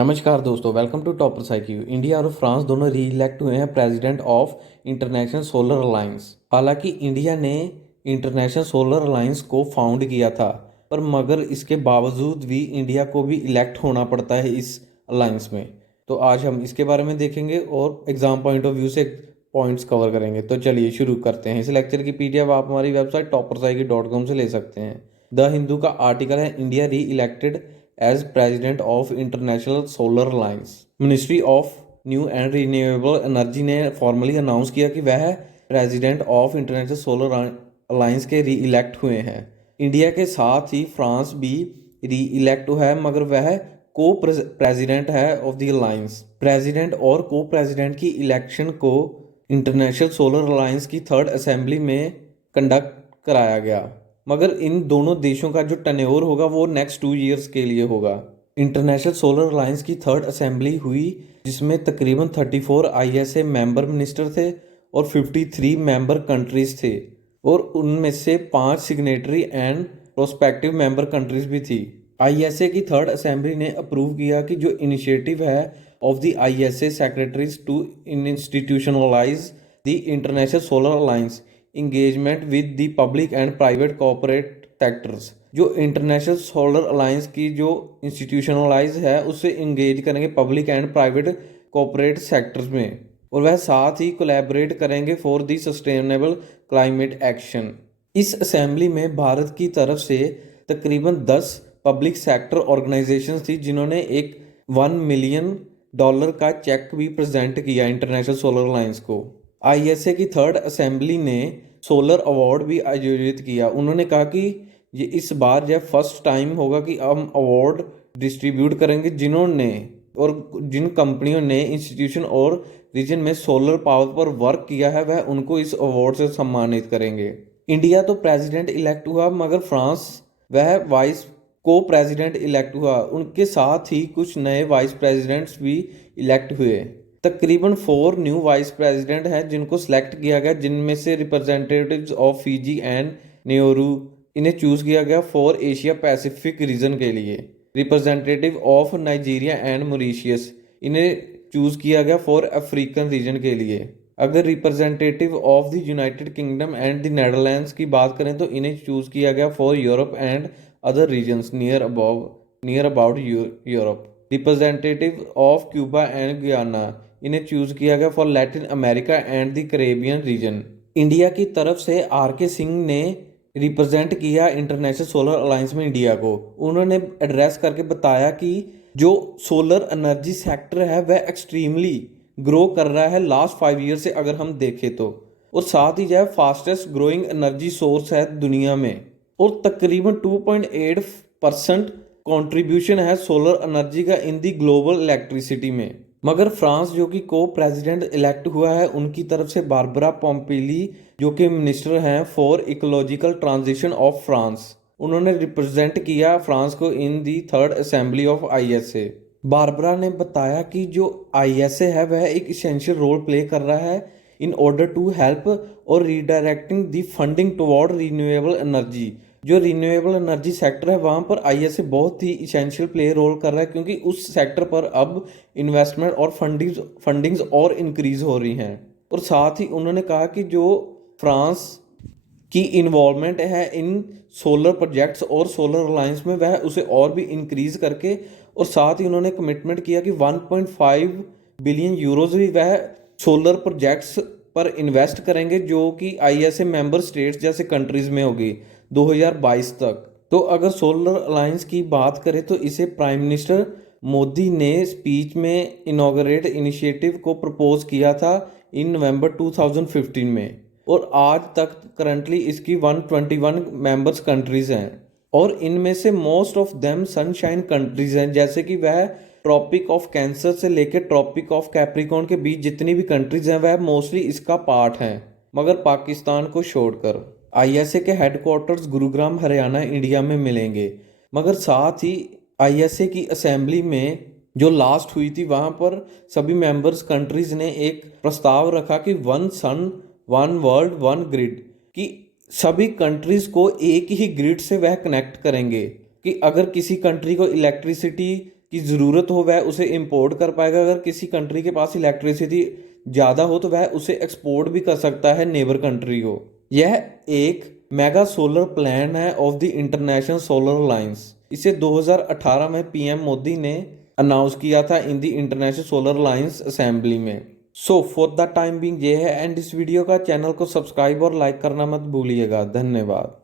नमस्कार दोस्तों, welcome to Topper Cycle. India और फ्रांस दोनों री इलेक्ट हुए हैं president of international solar alliance. हालांकि इंडिया ने इंटरनेशनल सोलर अलायंस को फाउंड किया था, पर मगर इसके बावजूद भी इंडिया को भी इलेक्ट होना पड़ता है इस अलायंस में। तो आज हम इसके बारे में देखेंगे और एग्जाम पॉइंट ऑफ व्यू से पॉइंट्स कवर करेंगे। तो चलिए शुरू करते हैं। इस लेक्चर की पीडीएफ आप हमारी वेबसाइट toppercycle.com से ले सकते हैं। द हिंदू का आर्टिकल है, India re elected as president of international solar alliance. Ministry of new and renewable energy ने फॉर्मली अनाउंस किया कि वह president of international solar alliance के री इलेक्ट हुए हैं। इंडिया के साथ ही फ्रांस भी री इलेक्ट हुआ है, मगर वह को प्रेसिडेंट है ऑफ द अलायंस। प्रेसिडेंट और को प्रेसिडेंट की इलेक्शन को इंटरनेशनल सोलर अलायंस की थर्ड असेंबली में कंडक्ट कराया गया, मगर इन दोनों देशों का जो टर्नओवर होगा वो नेक्स्ट 2 ईयर्स के लिए होगा। इंटरनेशनल सोलर अलायंस की थर्ड असेंबली हुई, जिसमें तकरीबन 34 आईएसए मेंबर मिनिस्टर थे और 53 मेंबर कंट्रीज थे, और उनमें से 5 signatory and prospective member countries भी थी। आईएसए की थर्ड असेंबली ने अप्रूव किया कि जो इनिशिएटिव है of the ISA secretaries to institutionalise the international solar alliance engagement with the public and private corporate sectors. जो इंटरनेशनल सोलर अलायंस की जो इंस्टीट्यूशनलाइज है उससे इंगेज करेंगे public and private corporate sectors में, और वह साथ ही कोलैबोरेट करेंगे for the sustainable climate action. इस असेंबली में भारत की तरफ से तकरीबन 10 पब्लिक सेक्टर ऑर्गेनाइजेशंस थी, जिन्होंने एक $1 मिलियन का चेक भी प्रेजेंट किया इंटरनेशनल सोलर अलायंस को। आईएसए की थर्ड असेंबली ने सोलर अवार्ड भी आयोजित किया। उन्होंने कहा कि ये इस बार यह फर्स्ट टाइम होगा कि हम अवार्ड डिस्ट्रीब्यूट करेंगे जिन्होंने और जिन कंपनियों ने इंस्टीट्यूशन और रीजन में सोलर पावर पर वर्क किया है, वह उनको इस अवार्ड से सम्मानित करेंगे। इंडिया तो प्रेसिडेंट इलेक्ट हुआ, मगर फ्रांस वह वाइस को प्रेसिडेंट इलेक्ट हुआ। उनके साथ ही कुछ नए वाइस प्रेसिडेंट्स भी इलेक्ट हुए। तकरीबन 4 न्यू वाइस प्रेसिडेंट हैं जिनको सिलेक्ट किया गया, जिनमें से representatives of Fiji and Nehru इन्हें चूज किया गया फॉर एशिया पैसिफिक रीजन के लिए। Representative of Nigeria and Mauritius इन्हें चूज किया गया फॉर अफ्रीकन रीजन के लिए। अगर representative of the United Kingdom and the Netherlands की बात करें तो इन्हें चूज किया गया for Europe and other regions near about Europe. Representative of Cuba and Guyana इन्हें चूज किया गया for Latin America and the Caribbean region. India की तरफ से आर.के. सिंह ने रिप्रेजेंट किया इंटरनेशनल सोलर अलायंस में इंडिया को। उन्होंने एड्रेस करके बताया कि जो सोलर एनर्जी सेक्टर है वह एक्सट्रीमली ग्रो कर रहा है लास्ट 5 ईयर से अगर हम देखें तो, और साथ ही जो है फास्टेस्ट ग्रोइंग एनर्जी सोर्स है दुनिया में, और तकरीबन 2.8% कंट्रीब्यूशन है सोलर एनर्जी का इन दी ग्लोबल इलेक्ट्रिसिटी में। मगर फ्रांस जो कि को प्रेसिडेंट इलेक्ट हुआ है, उनकी तरफ से बारबरा पोम्पिली जो कि मिनिस्टर हैं for ecological transition of France, उन्होंने रिप्रेजेंट किया फ्रांस को in the third assembly of ISA. Barbara ने बताया कि जो आईएसए है वह एक इसेंशियल रोल प्ले कर रहा है इन ऑर्डर टू हेल्प और रीडायरेक्टिंग दी फंडिंग टुवर्ड रिन्यूएबल एनर्जी। जो रिन्यूएबल एनर्जी सेक्टर है वहाँ पर आईएसए बहुत ही इसेंशियल प्ले रोल कर रहा है, क्योंकि उस सेक्टर पर अब इन्वेस्टमेंट और फंडिंग्स और इंक्रीज हो रही हैं। और साथ ही उन्होंने कहा कि जो फ्रांस की इन्वॉल्वमेंट है इन सोलर प्रोजेक्ट्स और सोलर अलायंस में, वह उसे और भी इंक्रीज करके, और साथ ही उन्होंने कमिटमेंट किया कि 1.5 बिलियन यूरोज भी वह सोलर प्रोजेक्ट्स पर इन्वेस्ट करेंगे, जो कि आईएसए मेंबर स्टेट्स जैसे कंट्रीज में होगी 2022 तक। तो अगर सोलर अलायंस की बात करें तो इसे प्राइम मिनिस्टर मोदी ने स्पीच में इनॉग्रेट इनिशिएटिव को प्रपोज किया था इन नवंबर 2015 में, और आज तक करंटली इसकी 121 मेंबर्स कंट्रीज हैं, और इनमें से most of them sunshine countries हैं, जैसे कि वह ट्रॉपिक ऑफ कैंसर से लेकर ट्रॉपिक ऑफ कैप्रिकॉर्न के बीच जितनी भी कंट्रीज हैं वह मोस्टली इसका पार्ट हैं, मगर पाकिस्तान को छोड़कर। आईएसए के हेडक्वार्टर्स गुरुग्राम हरियाणा इंडिया में मिलेंगे, मगर साथ ही आईएसए की असेंबली में जो लास्ट हुई थी वहाँ पर सभी मेंबर्स कंट्रीज ने एक प्रस्ताव रखा कि 1 सन 1 वर्ल्ड 1 ग्रिड, कि सभी कंट्रीज को एक ही ग्रिड से वह कनेक्ट करेंगे, कि अगर किसी कंट्री को इलेक्ट्रिसिटी की ज़रूरत हो वह उसे इंपोर्ट कर पाएगा। अगर किसी कंट्री के पास इलेक्ट्रिसिटी ज़्यादा हो तो वह उसे एक्सपोर्ट भी कर सकता है नेबर कंट्री को। यह एक मेगा सोलर प्लान है of the international solar alliance. इसे 2018 में पीएम मोदी ने अनाउंस किया था in the international solar alliance assembly में। So for the time being ये है एंड इस वीडियो का। चैनल को सब्सक्राइब और लाइक करना मत भूलिएगा। धन्यवाद।